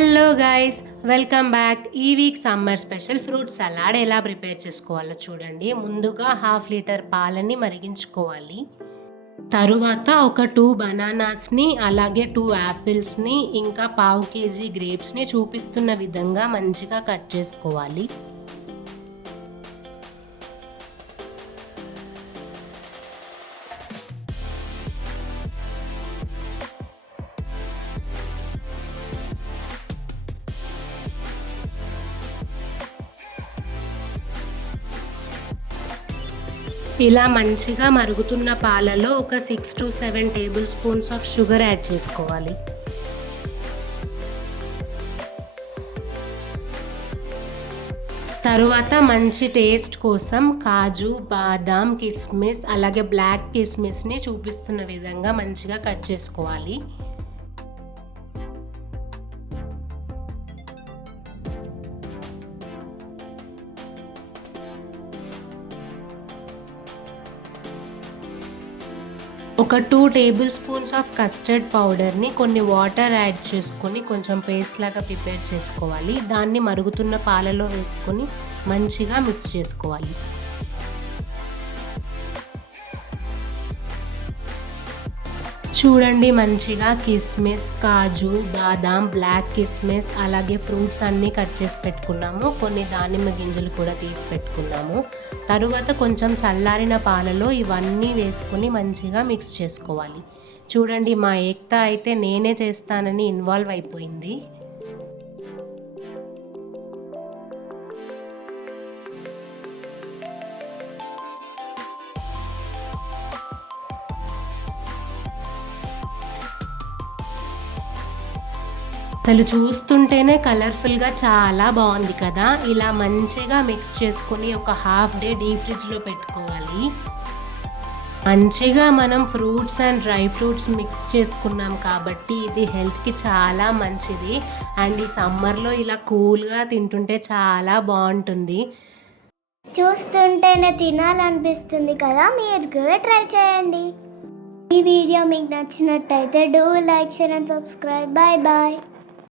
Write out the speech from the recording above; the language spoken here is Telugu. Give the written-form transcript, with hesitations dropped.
Hello guys, welcome back. ఈ week summer special fruit salad ఎలా ప్రిపేర్ చేసుకోవాలో చూడండి. ముందుగా 1/2 లీటర్ పాలని మరిగించుకోవాలి. తరువాత ఒక 2 బనానాస్ని, అలాగే 2 యాపిల్స్ని, ఇంకా 1/2 kg గ్రేప్స్ని చూపిస్తున్న విధంగా మంచిగా కట్ చేసుకోవాలి. ఇలా మంచిగా మరుగుతున్న పాలలో ఒక 6 to 7 table spoons of sugar add చేసుకోవాలి. తరువాత మంచి టేస్ట్ కోసం కాజు, బాదాం, కిస్మిస్, అలాగే బ్లాక్ కిస్మిస్ని చూపిస్తున్న విధంగా మంచిగా కట్ చేసుకోవాలి. ఒక 2 టేబుల్ స్పూన్స్ ఆఫ్ కస్టర్డ్ పౌడర్ని కొన్ని వాటర్ యాడ్ చేసుకొని కొంచెం పేస్ట్ లాగా ప్రిపేర్ చేసుకోవాలి. దాన్ని మరుగుతున్న పాలలో వేసుకొని మంచిగా మిక్స్ చేసుకోవాలి. చూడండి, మంచిగా కిస్మిస్, కాజు, బాదాం, బ్లాక్ కిస్మిస్, అలాగే ఫ్రూట్స్ అన్నీ కట్ చేసి పెట్టుకున్నాము. కొన్ని దానిమ్మ గింజలు కూడా తీసి పెట్టుకున్నాము. తరువాత కొంచెం చల్లారిన పాలలో ఇవన్నీ వేసుకొని మంచిగా మిక్స్ చేసుకోవాలి. చూడండి, మా ఏక్తా అయితే నేనే చేస్తానని ఇన్వాల్వ్ అయిపోయింది. అసలు చూస్తుంటేనే కలర్ఫుల్గా చాలా బాగుంది కదా. ఇలా మంచిగా మిక్స్ చేసుకొని ఒక హాఫ్ డే డీప్ ఫ్రిడ్జ్లో పెట్టుకోవాలి. మంచిగా మనం fruits and dry fruits mix చేసుకున్నాం కాబట్టి ఇది హెల్త్కి చాలా మంచిది. అండ్ ఈ సమ్మర్లో ఇలా కూల్గా తింటుంటే చాలా బాగుంటుంది. చూస్తుంటేనే తినాలనిపిస్తుంది కదా, మీరు కూడా ట్రై చేయండి. ఈ వీడియో మీకు నచ్చినట్టయితే do like, share and subscribe. Bye bye.